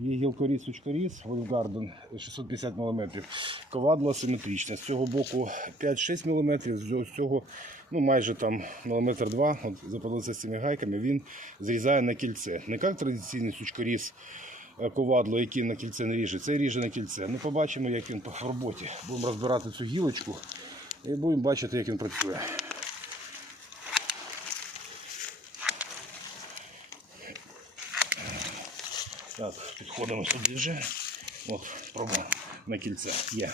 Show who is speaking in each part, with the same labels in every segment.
Speaker 1: Є гілкоріз, сучкоріз, Вольфгарден 650 мм. Ковадло асиметричне. З цього боку 5-6 мм, з цього ну, майже там міліметр два. Запалилися з цими гайками, він зрізає на кільце. Не як традиційний сучкоріз е, ковадло, який на кільце не ріже, це ріже на кільце. Ну, побачимо, як він в роботі. Будемо розбирати цю гілочку і будемо бачити, як він працює. Так, підходимо сюди вже. От, пробуємо на кільце. Є.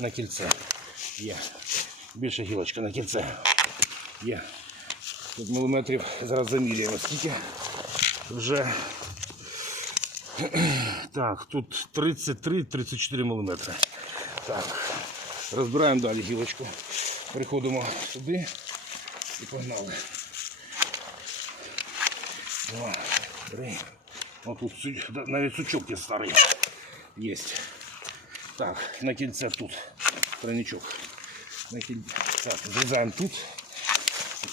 Speaker 1: На кільце. Є. Більша гілочка на кільце. Є. Тут міліметрів зараз заміряємо. Скільки? Вже. Так, тут 33-34 мм. Так. Розбираємо далі гілочку. Приходимо сюди і погнали. Два, три. О, тут навіть сучок є старий. Є. Так, на кільце тут тройничок. На кільце. Так, зрізаємо тут.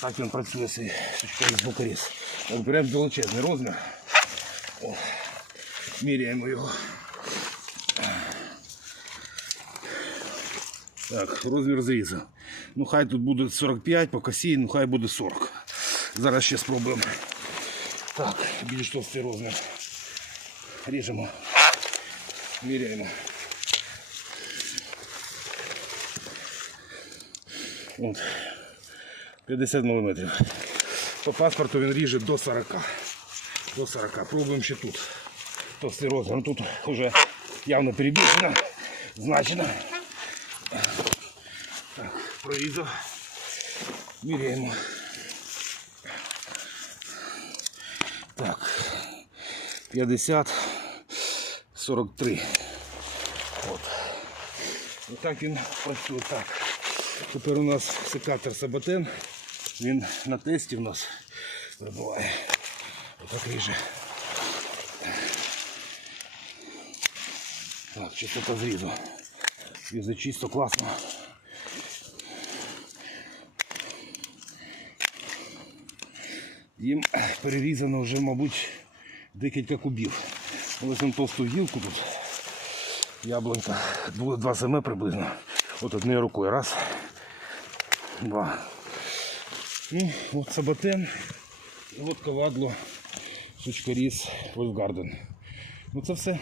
Speaker 1: Так він працює цей сучковий бокоріз. От беремо величезний розмір. О, міряємо його. Так, розмір зрізу. Ну хай тут буде 45 по косі, ну хай буде 40. Зараз ще спробуємо. Так, більш товстий розмір. Ріжемо. Міряємо. От. 50 мм. По паспорту він ріже до 40. До 40. Пробуємо ще тут. Товстий розмір. Ну, Тут вже явно перебільшено. Значено. Так, прорізав. Міряємо. Так. 50, 43. От. Отак він працює. Так. Тепер у нас секатор Саботен. Він на тесті в нас вибиває. Отак ріже. Так, чистота зрізу. Різе чисто, класно. Їм перерізано вже, мабуть, декілька кубів. Ось на товсту гілку тут. Яблунька. 2 см приблизно. От однією рукою. Раз. Два. Ну, от саботен. І от ковадло. Сучкоріз Вольфгарден. Ну це все.